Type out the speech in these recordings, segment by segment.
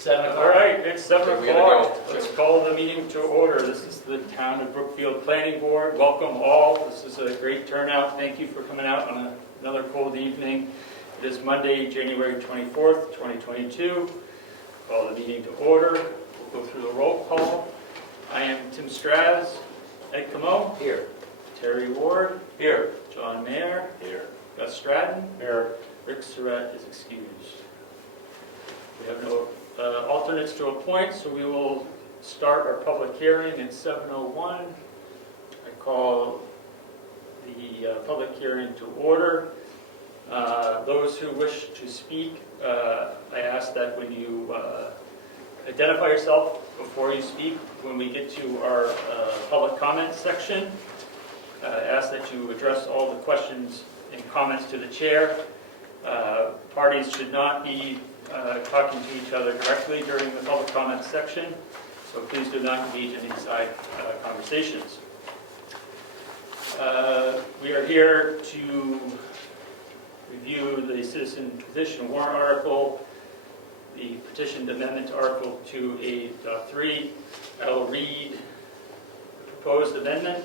7 All right, it's 7 Okay, we gotta o'clock. go. Let's call the meeting to order. This is the Town of Brookfield Planning Board. Welcome all. This is a great turnout. Thank you for coming out on another cold evening. It is Monday, January 24th, 2022. Call the meeting to order. We'll go through the roll call. I am Tim Straz. Ed Comeau. Here. Terry Ward. Here. John Mayer. Here. Gus Stratton. Here. Rick Surratt is excused. We have no alternates to appoint, so we will start our public hearing at 7:01. I call the public hearing to order. Those who wish to speak, I ask that when you identify yourself before you speak. When we get to our public comments section, I ask that you address all the questions and comments to the chair. Parties should not be talking to each other directly during the public comments section, so please do not engage in inside conversations. We are here to review the citizen petition warrant article, the petitioned amendment to Article 2A.3. I will read the proposed amendment.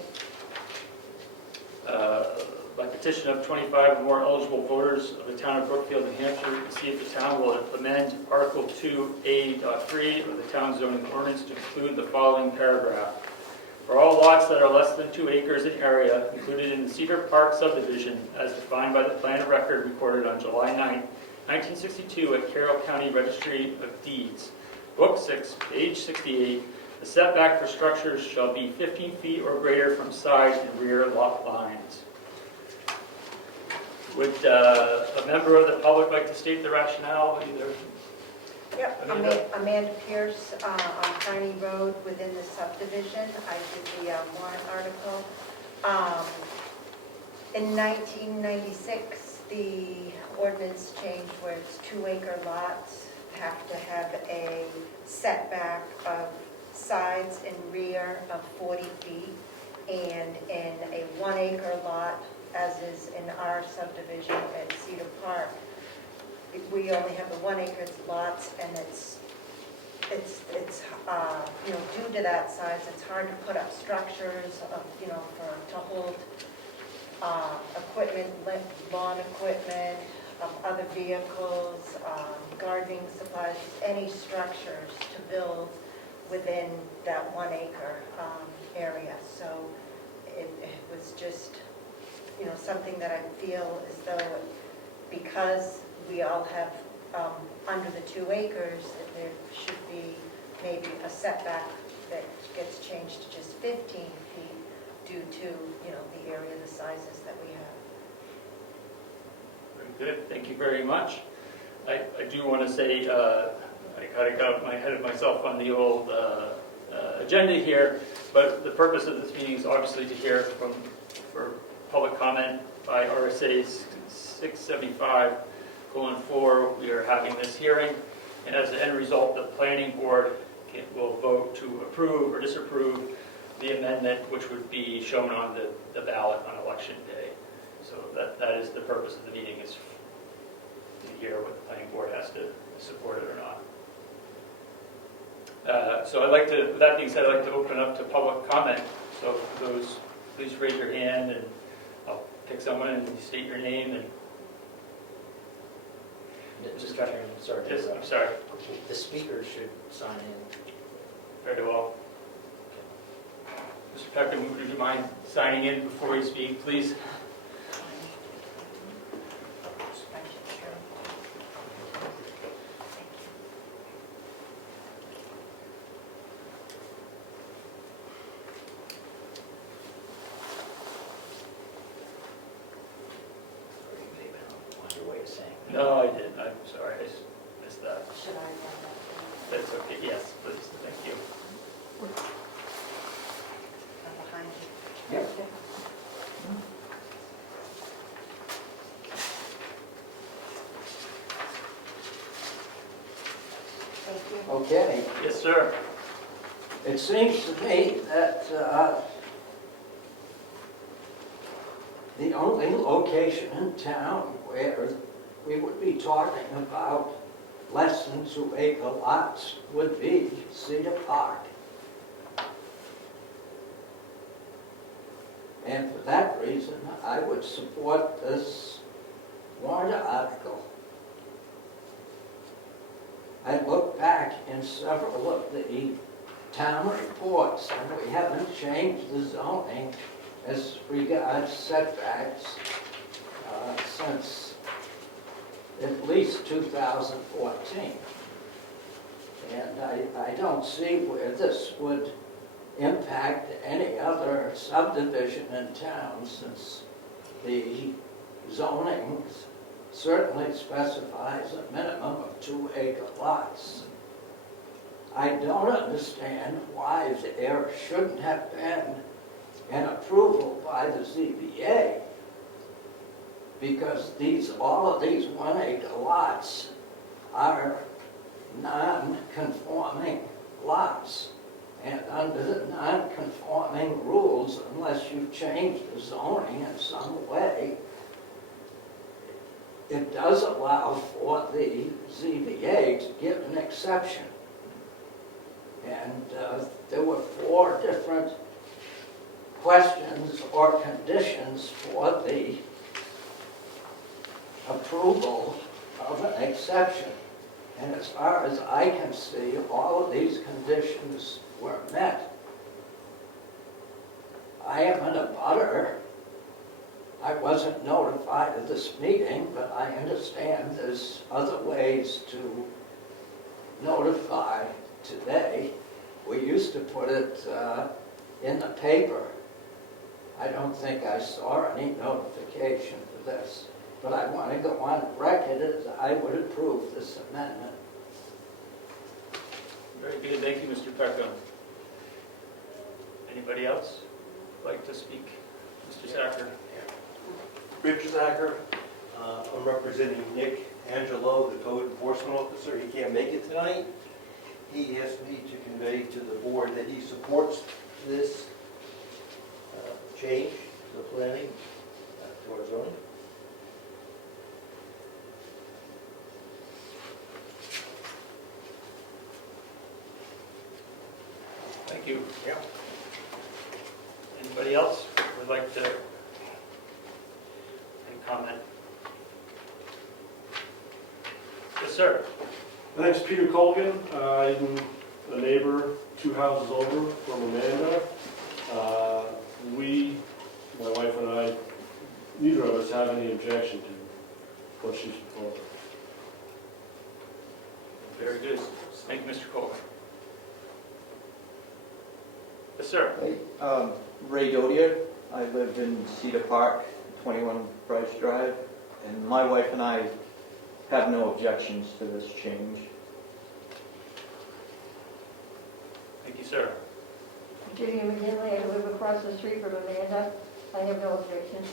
By petition of 25 or more eligible voters of the town of Brookfield, New Hampshire, to see if the town will amend Article 2A.3 of the town zoning ordinance to include the following paragraph. For all lots that are less than 2 acres in area included in the Cedar Park subdivision as defined by the plan of record recorded on July 9, 1962 at Carroll County Registry of Deeds, Book 6, page 68, the setback for structures shall be 15 feet or greater from side and rear lot lines. Would a member of the public like to state the rationale? Either? Yep, Amanda Pierce on Piney Road within the subdivision. I did the warrant article. In 1996, the ordinance changed where it's 2-acre lots have to have a setback of sides and rear of 40 feet. And in a 1-acre lot, as is in our subdivision at Cedar Park, we only have the 1-acre lots, and it's due to that size, it's hard to put up structures of, to hold equipment, lawn equipment, other vehicles, gardening supplies, any structures to build within that 1-acre area. So it was just, something that I feel as though because we all have under the 2 acres, that there should be maybe a setback that gets changed to just 15 feet due to, the area, the sizes that we have. Very good. Thank you very much. I do want to say I kind of got ahead of myself on the old agenda here, but the purpose of this meeting is obviously to hear for public comment by RSA 675:4. We are having this hearing, and as an end result, the planning board will vote to approve or disapprove the amendment, which would be shown on the ballot on election day. So that is the purpose of the meeting, is to hear what the planning board has to support it or not. So with that being said, I'd like to open up to public comment. So for those, please raise your hand and I'll pick someone and you state your name. And Just sorry. yes, I'm sorry. The speaker should sign in. Very well. Mr. Peckham, would you mind signing in before you speak, please? Or you may have been on your way to saying. No, I didn't. I'm sorry. I missed that. Should I run that? That's okay. Yes, please. Thank you. I'm behind you. Yep. Thank you. Okay, Yes, sir. it seems to me that the only location in town where we would be talking about less than 2-acre lots would be Cedar Park. And for that reason, I would support this warrant article. I look back in several of the town reports, and we haven't changed the zoning as regards setbacks since at least 2014. And I don't see where this would impact any other subdivision in town, since the zoning certainly specifies a minimum of 2-acre lots. I don't understand why there shouldn't have been an approval by the ZBA, because all of these 1-acre lots are non-conforming lots. And under the non-conforming rules, unless you change the zoning in some way, it does allow for the ZBA to give an exception. And there were 4 different questions or conditions for the approval of an exception. And as far as I can see, all of these conditions were met. I am an abutter. I wasn't notified of this meeting, but I understand there's other ways to notify today. We used to put it in the paper. I don't think I saw any notification for this, but I want to go on record as I would approve this amendment. Very good, thank you, Mr. Peckham. Anybody else like to speak? Mr. Sacker? Rich Zacher, I'm representing Nick Angelo, the code enforcement officer. He can't make it tonight. He asked me to convey to the board that he supports this change to the planning, to our zoning. Thank you. Yeah. Anybody else would like to comment? Yes, sir. My name's Peter Colgan. I'm a neighbor 2 houses over from Amanda. My wife and I, neither of us have any objection to what she's proposing. Very good. Thank you, Mr. Colgan. Yes, sir. Hey, Ray Dodier. I live in Cedar Park, 21 Bryce Drive, and my wife and I have no objections to this change. Thank you, sir. Judy McGinley, I live across the street from Amanda. I have no objection.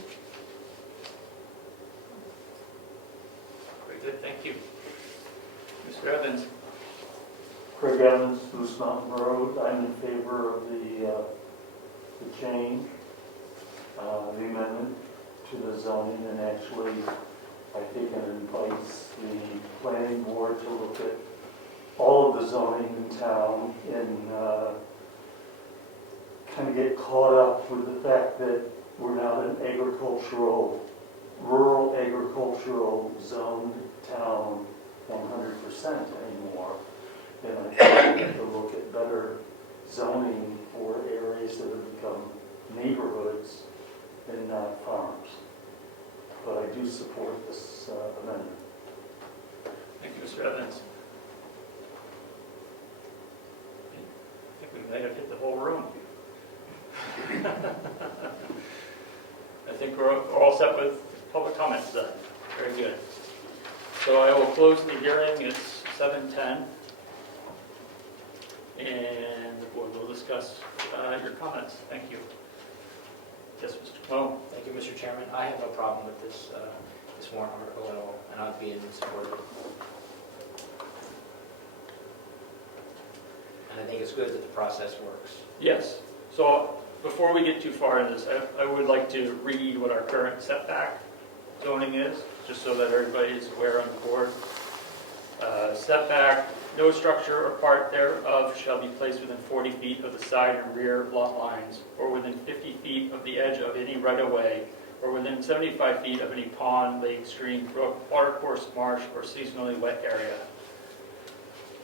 Very good, thank you. Mr. Evans? Craig Evans, Moose Mountain Road. I'm in favor of the change, the amendment to the zoning, and actually I think it invites the planning board to look at all of the zoning in town and kind of get caught up with the fact that we're not an rural agricultural zoned town 100% anymore. And I think we have to look at better zoning for areas that have become neighborhoods and not farms. But I do support this amendment. Thank you, Mr. Evans. I think we might have hit the whole room. I think we're all set with public comments then. Very good. So I will close the hearing. It's 7:10. And the board will discuss your comments. Thank you. Yes, Mr. Comeau. Thank you, Mr. Chairman. I have no problem with this warrant article at all, and I'd be in support of it. And I think it's good that the process works. Yes. So before we get too far into this, I would like to read what our current setback zoning is, just so that everybody is aware on the board. Setback, no structure or part thereof shall be placed within 40 feet of the side and rear lot lines, or within 50 feet of the edge of any right-of-way, or within 75 feet of any pond, lake, stream, brook, watercourse, marsh, or seasonally wet area.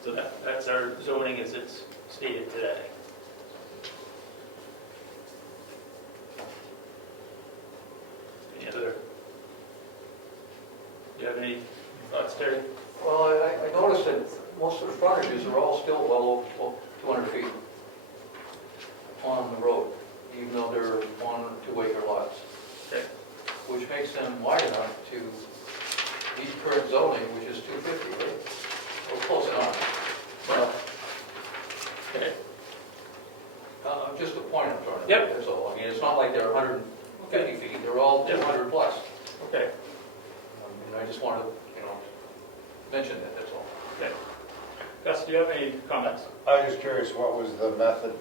So that's our zoning as it's stated today. Any other? Do you have any thoughts, Terry? Well, I noticed that most of the frontages are all still well over 200 feet on the road, even though they're 1 or 2 acre lots. Okay. Which makes them wide enough to meet current zoning, which is 250, right? Or close enough. Well, okay. Just a point I'm trying to Yep. make, that's all. I mean, it's not like they're 150 feet, they're all 200 plus. Okay. And I just wanted to, mention that, that's all. Okay. Gus, do you have any comments? I was just curious, what was the method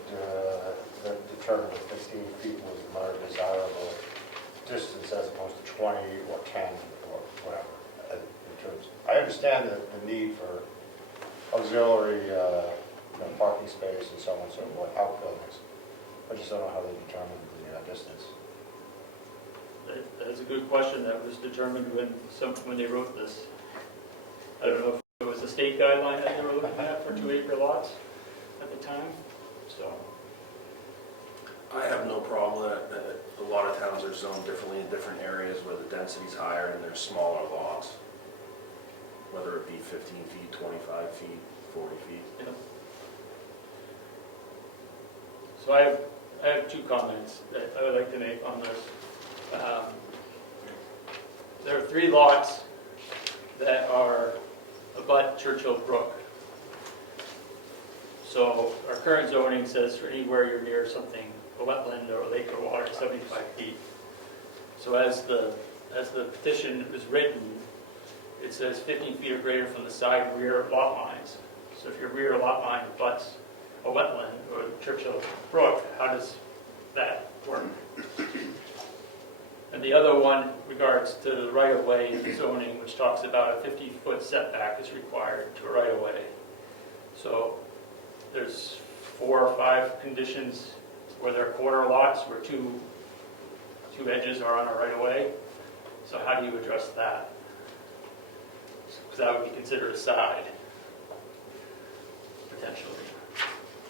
that determined that 15 feet was the more desirable distance as opposed to 20 or 10 or whatever? In terms, I understand the need for auxiliary parking space and so on and so forth, outbuildings. I just don't know how they determined the distance. That is a good question. That was determined when they wrote this. I don't know if it was a state guideline that they were looking at for 2 acre lots at the time, so. I have no problem with it. A lot of towns are zoned differently in different areas where the density's higher and there's smaller lots. Whether it be 15 feet, 25 feet, 40 feet. Yeah. So I have 2 comments that I would like to make on this. There are 3 lots that are abut Churchill Brook. So our current zoning says for anywhere you're near something, a wetland or a lake or water, 75 feet. So as the petition was written, it says 15 feet or greater from the side and rear lot lines. So if your rear lot line abuts a wetland or the Churchill Brook, how does that work? And the other one regards to the right-of-way zoning, which talks about a 50-foot setback is required to a right-of-way. So there's 4 or 5 conditions where there are corner lots where two edges are on a right-of-way. So how do you address that? Because that would be considered a side, potentially.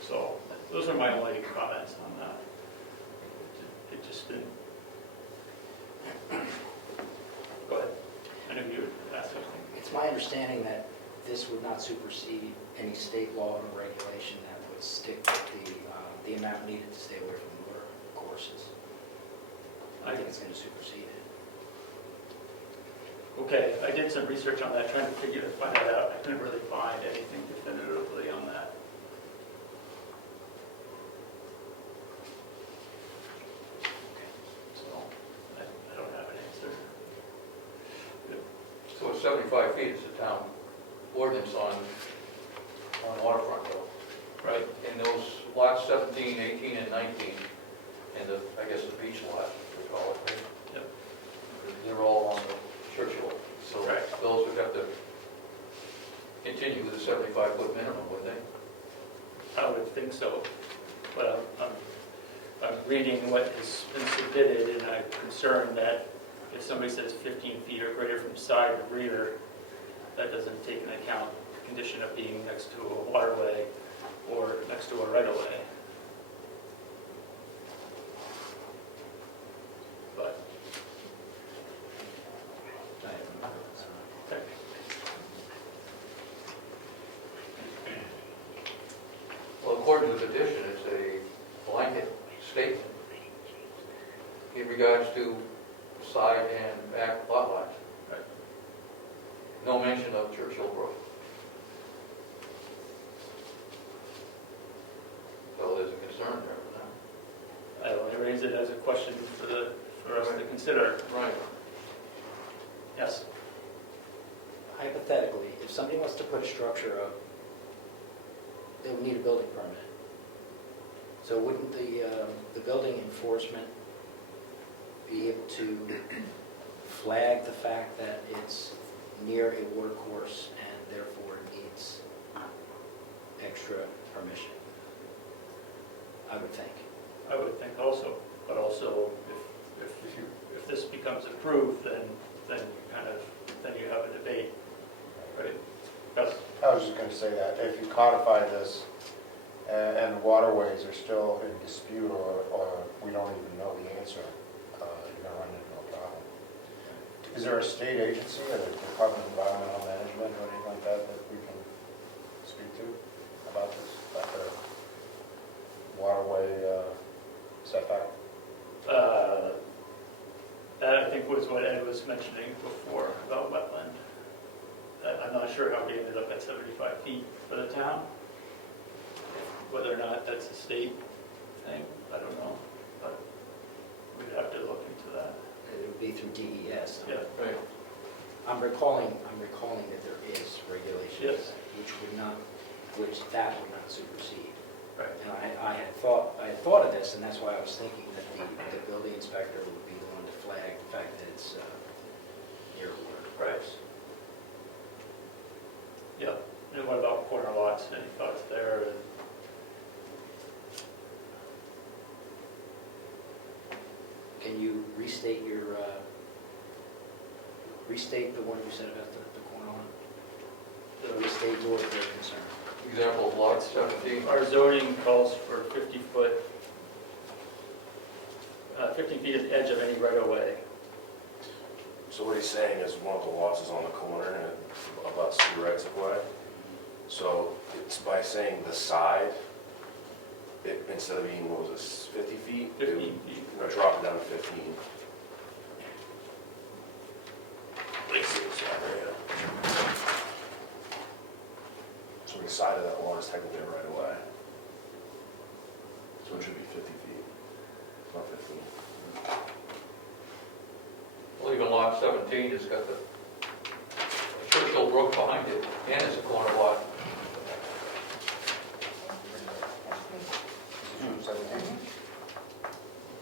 So those are my only comments on that. It just didn't. Go ahead. I know you would ask something. It's my understanding that this would not supersede any state law or regulation that would stick with the amount needed to stay away from water courses. I think it's going to supersede it. Okay, I did some research on that, trying to find that out. I couldn't really find anything definitively on that. So I don't have an answer. So it's 75 feet, it's a town ordinance on waterfront though. Right. And those lots 17, 18, and 19, and I guess the beach lot, we call it, right? Yep. They're all on the Churchill. So Right. those would have to continue with the 75-foot minimum, would they? I would think so. But I'm reading what has been submitted, and I'm concerned that if somebody says 15 feet or greater from side or rear, that doesn't take into account the condition of being next to a waterway or next to a right-of-way. But, okay. Well, according to the petition, it's a blanket statement in regards to side and back lot lines. Right. No mention of Churchill Brook. So there's a concern there with that. I only raise it as a question for us to consider. Right. Yes? Hypothetically, if somebody wants to put a structure up, they would need a building permit. So wouldn't the building enforcement be able to flag the fact that it's near a water course and therefore needs extra permission. I would think. I would think also, but also if this becomes approved, then you have a debate, right? Gus? I was just gonna say that, if you codify this, and the waterways are still in dispute, or we don't even know the answer, you're gonna run into a problem. Is there a state agency, or the Department of Environmental Management, or anything like that, that we can speak to about this, about the waterway setback? That I think was what Ed was mentioning before about wetland. I'm not sure how we ended up at 75 feet for the town. Whether or not that's a state thing, I don't know, but we'd have to look into that. It would be through DES. Yeah, Right. I'm recalling that there is regulations. Yes. Which that would not supersede. right. And I had thought of this, and that's why I was thinking that the building inspector would be the one to flag the fact that it's near water. Right. Yeah, and what about corner lots? Any thoughts there? Can you restate the one you said about the corner lot? Restate your concern. Example of lot 17. Our zoning calls for 50 feet at the edge of any right-of-way. So what he's saying is one of the lots is on the corner and it abuts 2 rights of way. So it's by saying the side, instead of being, what was this, 50 feet? 15 feet. We're gonna drop it down to 15. Let's see, it's not right here. So the side of that lot is technically a right of way. So it should be 50 feet, not 15. Well, even lot 17 has got the Churchill Brook behind it, and it's a corner lot.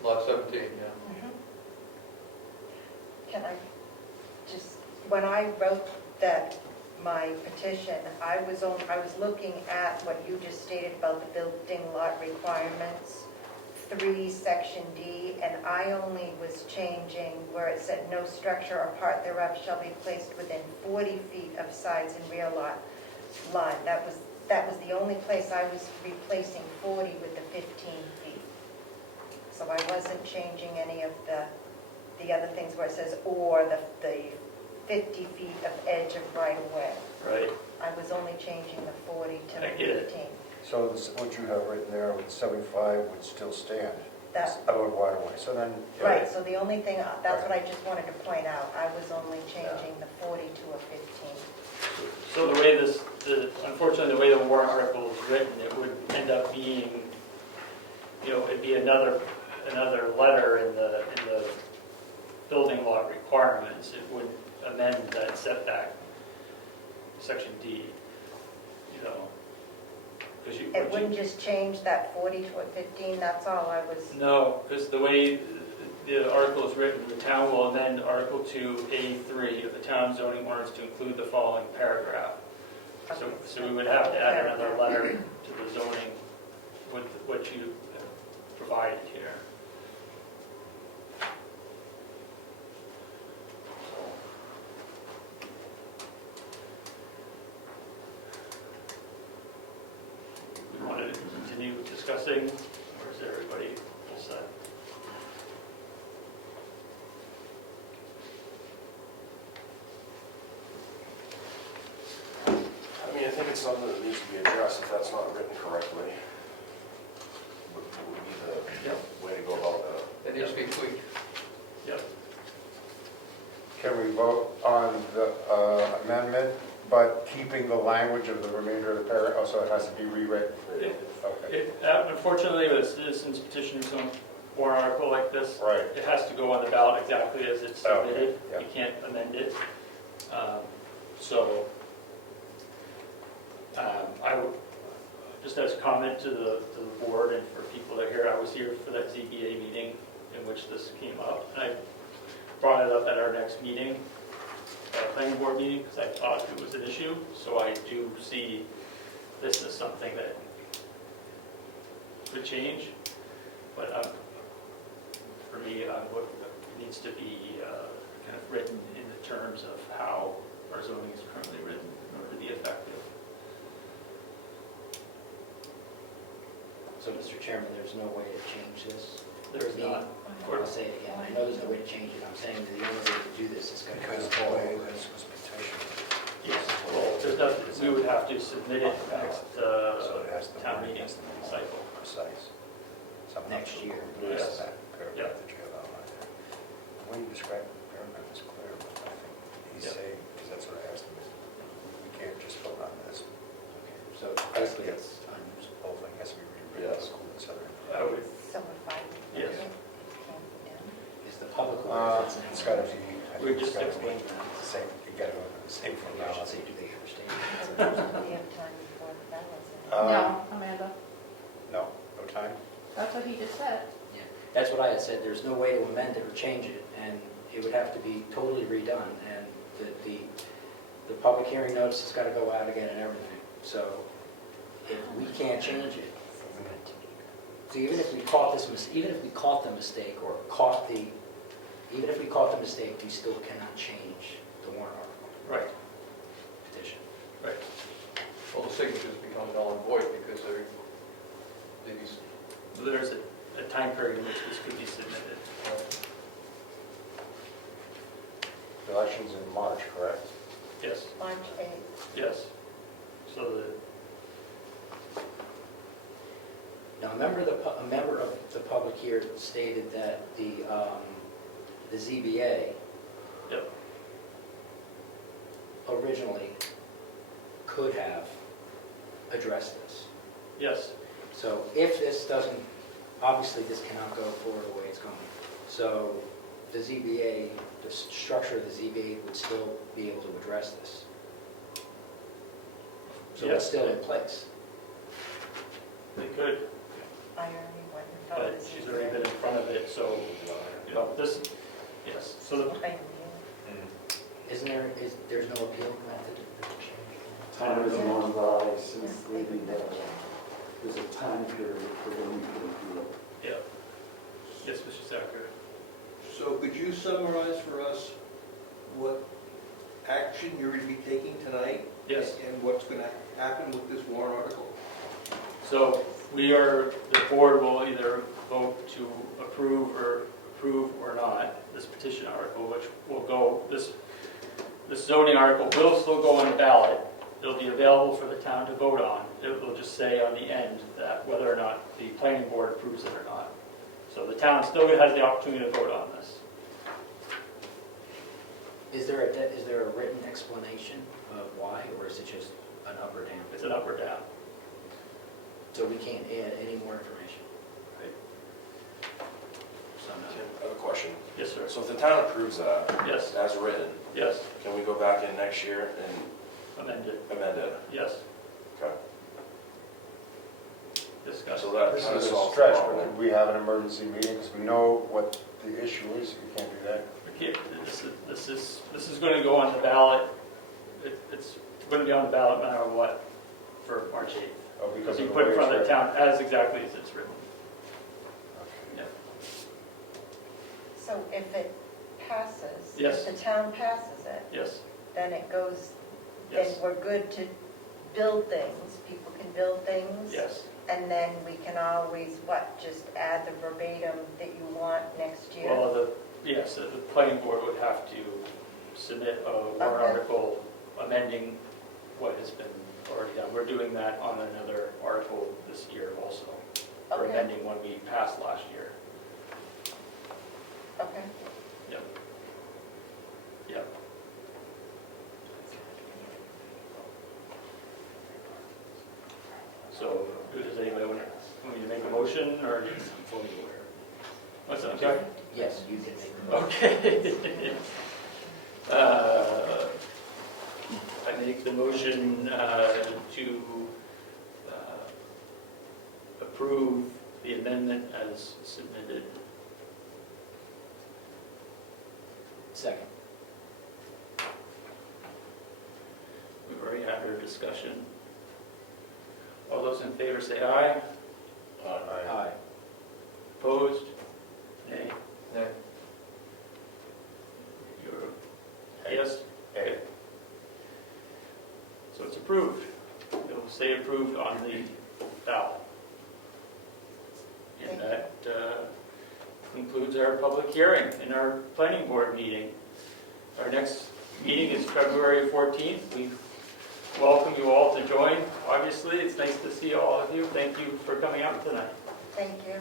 Lot 17, yeah. Can I just, when I wrote that, my petition, I was looking at what you just stated about the building lot requirements, 3, section D, and I only was changing where it said no structure or part thereof shall be placed within 40 feet of sides and rear lot line. That was the only place I was replacing 40 with the 15 feet. So I wasn't changing any of the other things where it says or the 50 feet of edge of right of way. Right. I was only changing the 40 to the I get it. 15. So what you have written there with 75 would still stand, That, about right away, so then. right, so the only thing, that's what I just wanted to point out. I was only changing the 40 to a 15. So the way unfortunately, the way the warrant article is written, it would end up being, it'd be another letter in the building lot requirements. It would amend that setback, section D, because It wouldn't just change that 40 to a 15, that's all I was, No, because the way the article is written, the town will amend Article 2A3 of the town zoning ordinance to include the following paragraph. So we would have to add another letter to the zoning with what you provided here. We wanted to continue discussing, or is everybody all set? I mean, I think it's something that needs to be addressed if that's not written correctly. Would be the way to go about that. It needs to be tweaked. Yep. Can we vote on the amendment, but keeping the language of the remainder of the paragraph, also it has to be rewritten? Okay. Unfortunately, with a citizen's petition, some warrant article like this, Right. it has to go on the ballot exactly as it's Okay, submitted. yeah. You can't amend it. I would, just as a comment to the board and for people that are here, I was here for that ZBA meeting in which this came up. And I brought it up at our next meeting. planning board meeting because I thought it was an issue. So I do see this as something that could change. But for me, what needs to be kind of written in the terms of how our zoning is currently written in order to be effective. So, Mr. Chairman, there's no way to change this? There is not. I'll say it again, I know there's no way to change it, I'm saying that the only way to do this is going to Because go the way forward. this was petitioned. Yes, well, there's nothing, we would have to submit it next So it has to town be meeting cycle. precise. Something Next year. Yes. That paragraph Yeah. that you have outlined there. The way you describe the paragraph is clear, but I think he's Yeah. saying, because that's what I asked him, is we can't just vote on this. Okay, so basically it's unusable. Whole thing has to be rewritten, Yes. school, et cetera. I would, So if I. Yes. Can't be done. Is the public aware of It's this? got to be, I we think it's just got to be explained that. the same, you got to go to the same I should formality. say, do they understand? Do we have time before the ballots? No, Amanda, No, no time? that's what he just said. Yeah, that's what I had said, there's no way to amend it or change it, and it would have to be totally redone, and the public hearing notice has got to go out again and everything. So if we can't change it, so even if we caught this, even if we caught the mistake, or even if we caught the mistake, we still cannot change the warrant article Right, petition. right. Well, the signatures become null and void because these, There's a time period in which this could be submitted. The election's in March, correct? Yes, March 8th. yes. So Now, a member of the public here stated that the ZBA Yep. originally could have addressed this. yes, So if this doesn't, obviously this cannot go forward the way it's going. So the ZBA, the structure of the ZBA would still be able to address this. So it's Yes. still in place. they could, I already went in front but of the she's already been in front of it, so, this, yes. So the, Thank Isn't there, there's no appeal method? Time has gone by since you. they did that. There's a time period for when you can appeal. yeah. Yes, Mr. Sacker. So could you summarize for us what action you're going to be taking tonight? Yes. And what's going to happen with this warrant article? So the board will either vote to approve or not this petition article, which will go, this zoning article will still go on the ballot. It'll be available for the town to vote on. It will just say on the end that whether or not the planning board approves it or not. So the town still has the opportunity to vote on this. Is there a written explanation of why, or is it just an up or down? It's an up or down. So we can't add any more information? Right. So no. I have a question. Yes, sir. So if the town approves that, Yes, as written, yes, can we go back in next year and amended, amend it? yes. Okay. Discussion. So that This kind of is a solves the stretch, but problem. could we have an emergency meeting, because we know what the issue is, you can't do that. We can't- This is going to go on the ballot. It's going to be on the ballot no matter what for March 8th. Oh, Because because you of the put way in front of it's the written. town as exactly as it's written. Okay. Yeah. So if it passes, Yes. if the town passes it, Yes, then it goes, then yes, we're good to build things, people can build things? yes. And then we can always, just add the verbatim that you want next year? Well, yes, the planning board would have to submit a warrant Okay. article amending what has been already done. We're doing that on another article this year also. We're Okay. amending one we passed last year. Okay. Yep. Yep. So, does anybody want me to make a motion, or? I'm fully aware. What's that, I'm sorry? Yes, you can make the motion. Okay. I make the motion to approve the amendment as submitted. Second. discussion? All those in favor say aye. Aye. Opposed? Nay. Nay. You're, yes? Hey. So it's approved. It will say approved on the ballot. And that concludes our public hearing and our planning board meeting. Our next meeting is February 14th. We welcome you all to join. Obviously, it's nice to see all of you. Thank you for coming out tonight. Thank you.